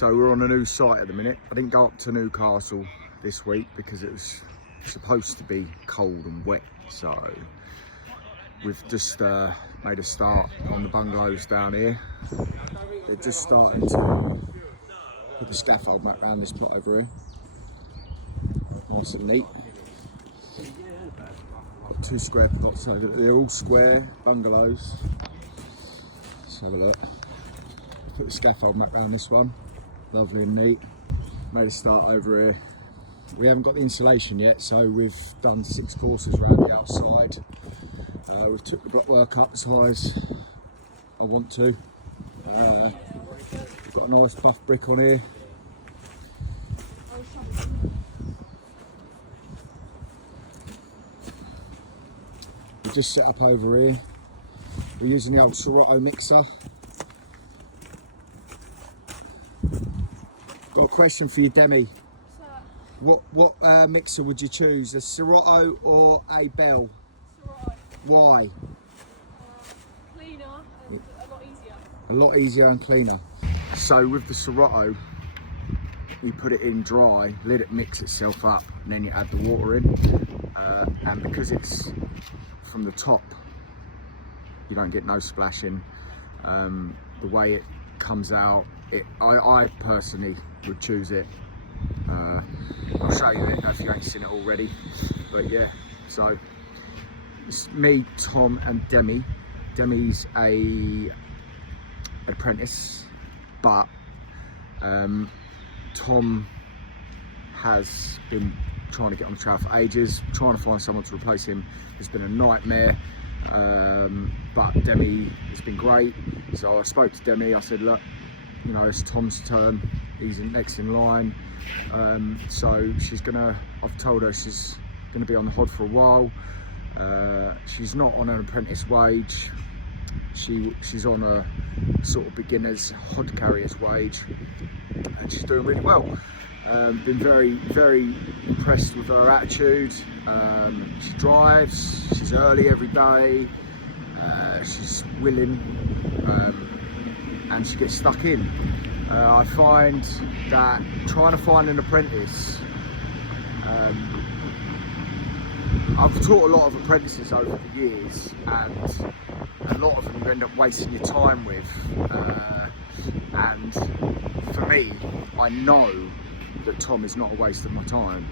So we're on a new site at the minute. I didn't go up to Newcastle this week because it was supposed to be cold and wet. So we've just made a start on the bungalows down here. They're just starting to put the scaffold mat around this plot over here. Nice and neat. Got 2 square plots, so they're all square bungalows. Let's have a look. Put the scaffold mat around this one. Lovely and neat. Made a start over here. We haven't got the insulation yet, so we've done 6 courses around the outside. We've took the brickwork up as high as I want to. We've got a nice buff brick on here. We just set up over here. We're using the old Serato mixer. Got a question for you, Demi. What mixer would you choose, a Serato or a Bell? Serato. Why? Cleaner and a lot easier. A lot easier and cleaner. So with the Serato, you put it in dry, let it mix itself up, and then you add the water in. And because it's from the top, you don't get no splashing. The way it comes out, I personally would choose it. I'll show you it if you ain't seen it already. But yeah, so it's me, Tom and Demi. Demi's an apprentice, but Tom has been trying to get on the trail for ages, trying to find someone to replace him. It's been a nightmare, but Demi has been great. So I spoke to Demi, I said, look, you know, it's Tom's turn, he's next in line. So I've told her she's gonna be on the hod for a while. She's not on an apprentice wage. She's on a sort of beginner's hod carrier's wage, and she's doing really well. Been very, very impressed with her attitude. She drives, she's early every day, she's willing, and she gets stuck in. I find that trying to find an apprentice, I've taught a lot of apprentices over the years, and a lot of them you end up wasting your time with. And for me, I know that Tom is not a waste of my time.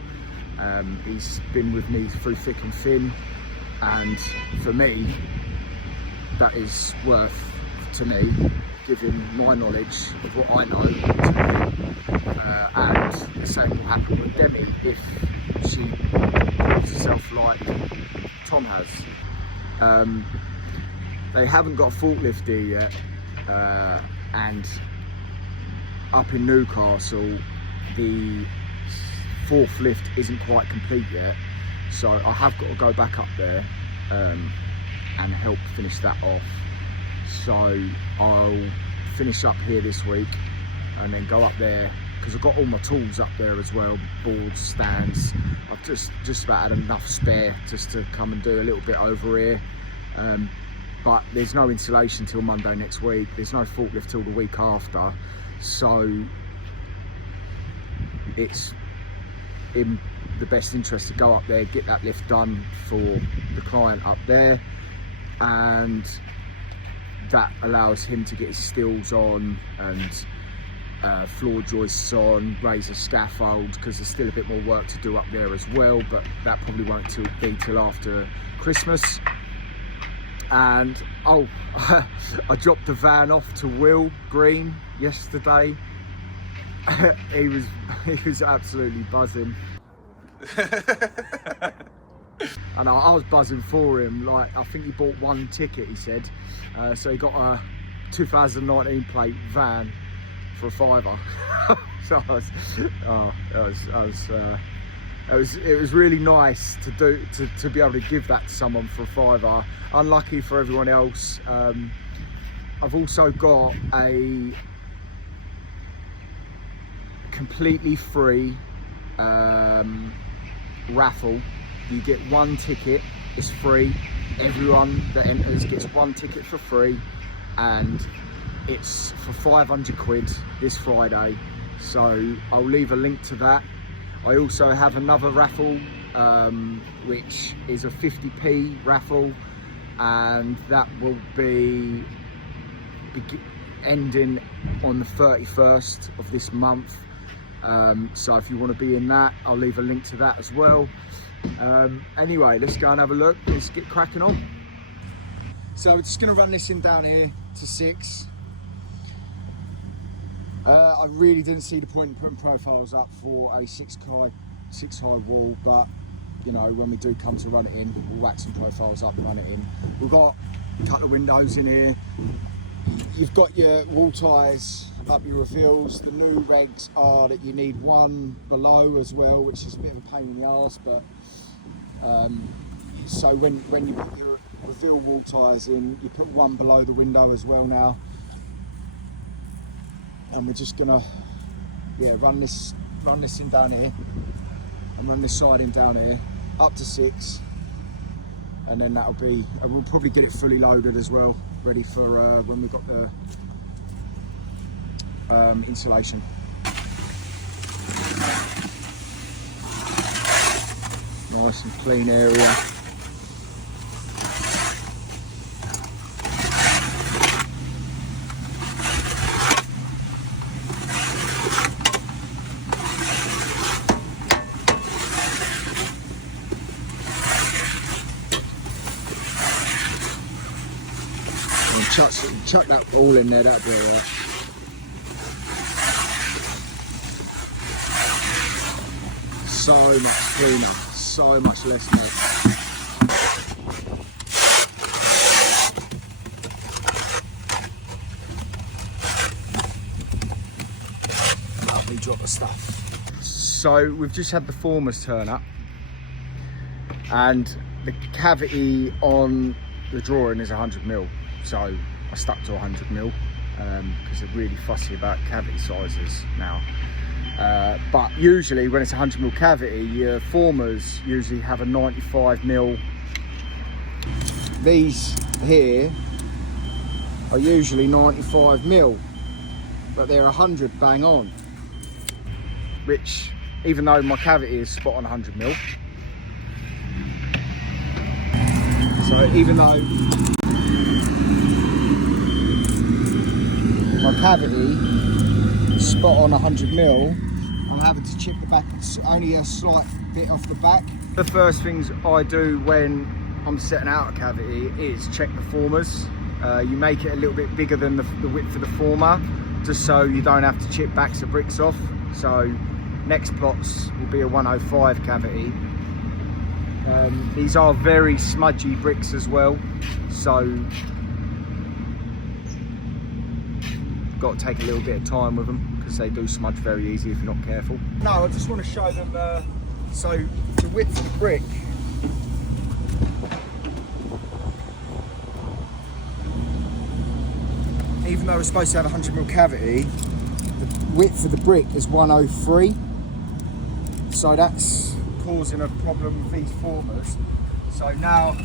He's been with me through thick and thin, and for me, that is worth to me, giving my knowledge of what I know to him. And the same will happen with Demi if she proves herself like Tom has. They haven't got forklift here yet, and up in Newcastle the 4th lift isn't quite complete yet, so I have got to go back up there and help finish that off. So I'll finish up here this week and then go up there, because I've got all my tools up there as well, boards, stands. I've just about had enough spare just to come and do a little bit over here. But there's no insulation till Monday next week. There's no forklift till the week after. So it's in the best interest to go up there, get that lift done for the client up there, and that allows him to get his stills on and floor joists on, raise a scaffold, because there's still a bit more work to do up there as well, but that probably won't be till after Christmas. And I dropped the van off to Will Green yesterday. he was absolutely buzzing. And I was buzzing for him. Like, I think he bought 1 ticket, he said. So he got a 2019 plate van for a £5. So it was really nice to be able to give that to someone for a £5. Unlucky for everyone else. I've also got a completely free raffle. You get 1 ticket, it's free. Everyone that enters gets 1 ticket for free, and it's for 500 quid this Friday. so I'll leave a link to that. I also have another raffle, which is a 50p raffle, and that will be ending on the 31st of this month. So if you want to be in that, I'll leave a link to that as well. Anyway, let's go and have a look. Let's get cracking on. So we're just going to run this in down here to 6. I really didn't see the point in putting profiles up for a 6 high wall, but you know, when we do come to run it in, we'll whack some profiles up and run it in. We've got a couple of windows in here. You've got your wall ties up your reveals. The new regs are that you need one below as well, which is a bit of a pain in the arse, but so when you put your reveal wall ties in, you put one below the window as well now. And we're just gonna run this in down here and run this side in down here up to 6, and then that'll be, and we'll probably get it fully loaded as well, ready for when we've got the insulation. Nice and clean area. Chuck that all in there, that'd be alright. So much cleaner, so much less mess. Lovely drop of stuff. So we've just had the formers turn up, and the cavity on the drawing is 100mm. So I stuck to 100mm because they're really fussy about cavity sizes now. But usually when it's 100mm cavity, your formers usually have a 95mm. These here are usually 95mm, but they're 100 bang on. Which, even though my cavity is spot on 100mm, so even though my cavity is spot on 100mm, I'm having to chip the back, only a slight bit off the back. The first things I do when I'm setting out a cavity is check the formers. You make it a little bit bigger than the width of the former, just so you don't have to chip backs of bricks off. So next plots will be a 105 cavity. These are very smudgy bricks as well, so got to take a little bit of time with them because they do smudge very easy if you're not careful. No, I just want to show them, so the width of the brick, even though we're supposed to have a 100mm cavity, the width of the brick is 103, so that's causing a problem with these formers. So now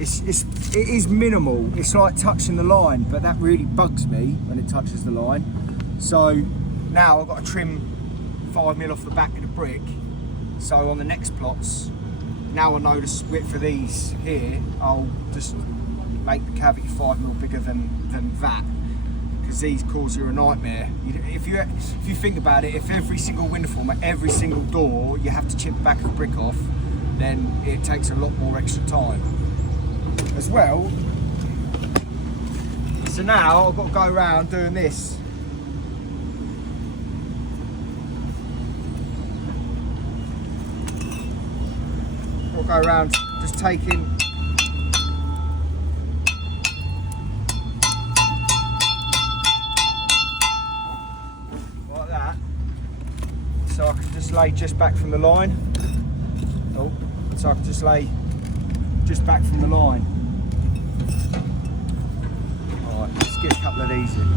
it is minimal. It's like touching the line, but that really bugs me when it touches the line. So now I've got to trim 5mm off the back of the brick. So on the next plots, now I know the width for these here, I'll just make the cavity 5mm bigger than that, because these cause you a nightmare. If you think about it, if every single window form at every single door you have to chip the back of the brick off, then it takes a lot more extra time as well. So now I've got to go around doing this. I've got to go around just taking like that, so I can just lay just back from the line. Oh, so I can just lay just back from the line. Alright, let's get a couple of these in.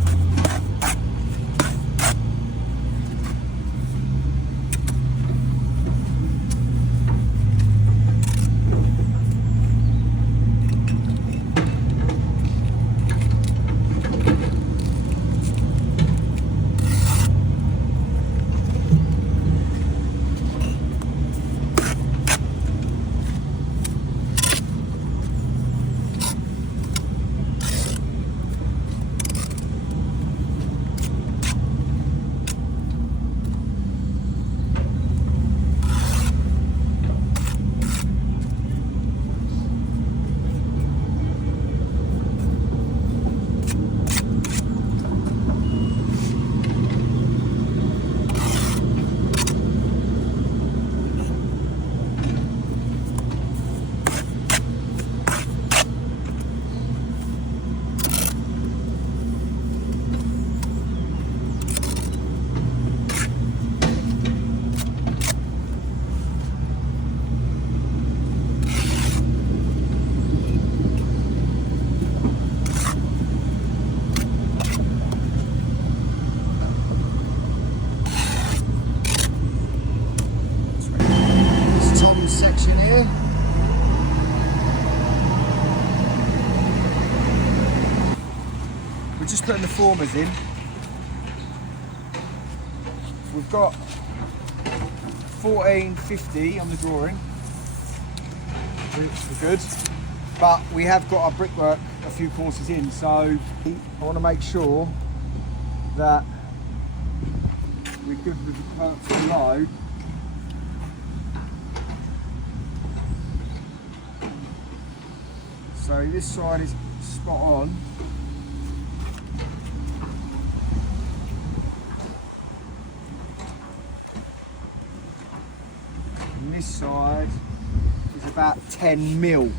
formers in. We've got 1450 on the drawing. We're good. But we have got our brickwork a few courses in, so I want to make sure that we're good with the curves below. So this side is spot on. And this side is about 10 mil.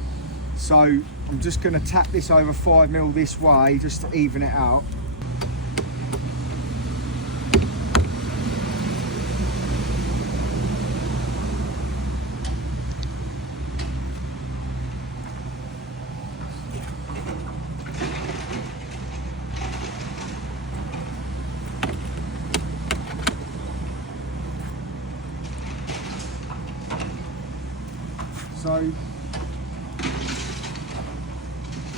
So I'm just going to tap this over 5 mil this way just to even it out. So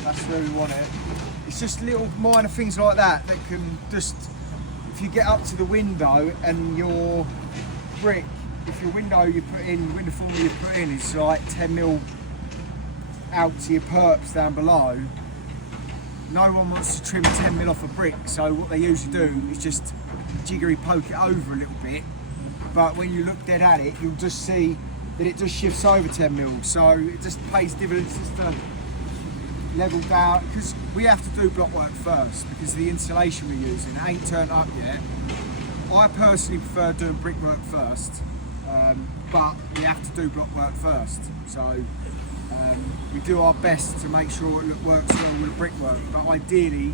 that's where we want it. It's just little minor things like that that can just, if you get up to the window and your brick, if your window you put in, window former you put in is like 10 mil out to your perps down below, no one wants to trim 10 mil off a brick, so what they usually do is just jiggery poke it over a little bit, but when you look dead at it, you'll just see that it just shifts over 10 mil, so it just pays dividends just to level down, because we have to do block work first because the insulation we're using ain't turned up yet. I personally prefer doing brickwork first, but we have to do block work first, so we do our best to make sure it works well with brickwork, but ideally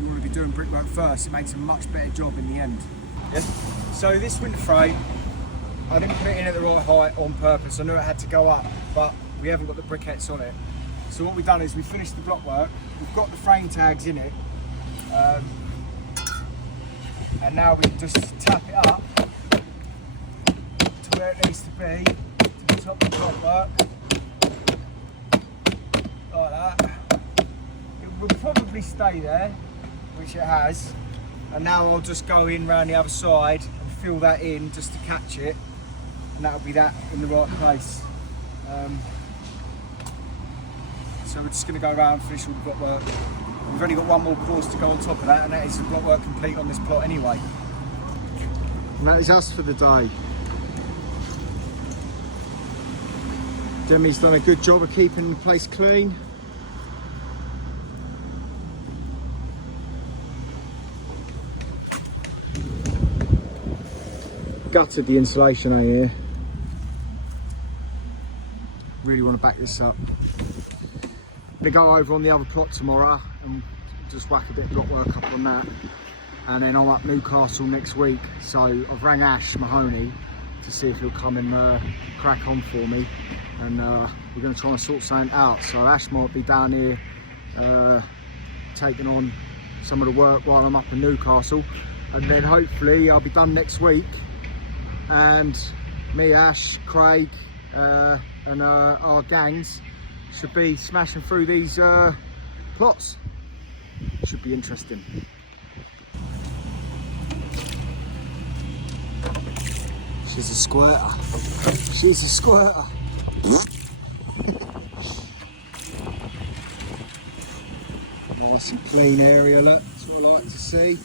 you want to be doing brickwork first. It makes a much better job in the end. Yeah. So this window frame, I didn't put it in at the right height on purpose. I knew it had to go up, but we haven't got the briquettes on it. So what we've done is we finished the block work, we've got the frame tags in it, and now we can just tap it up to where it needs to be, to the top of the block work, like that. It will probably stay there, which it has, and now I'll just go in round the other side and fill that in just to catch it, and that'll be that in the right place. So we're just going to go around and finish all the block work. We've only got one more course to go on top of that, and that is the block work complete on this plot anyway. And that is us for the day. Demi's done a good job of keeping the place clean. Gutted the insulation out here. Really want to back this up. Gonna go over on the other plot tomorrow and just whack a bit of block work up on that, and then I'm up Newcastle next week, so I've rang Ash Mahoney to see if he'll come and crack on for me, and we're going to try and sort something out. So Ash might be down here taking on some of the work while I'm up in Newcastle, and then hopefully I'll be done next week, and me, Ash, Craig and our gangs should be smashing through these plots. Should be interesting. She's a squirter. She's a squirter. Nice and clean area, look. That's what I like to see.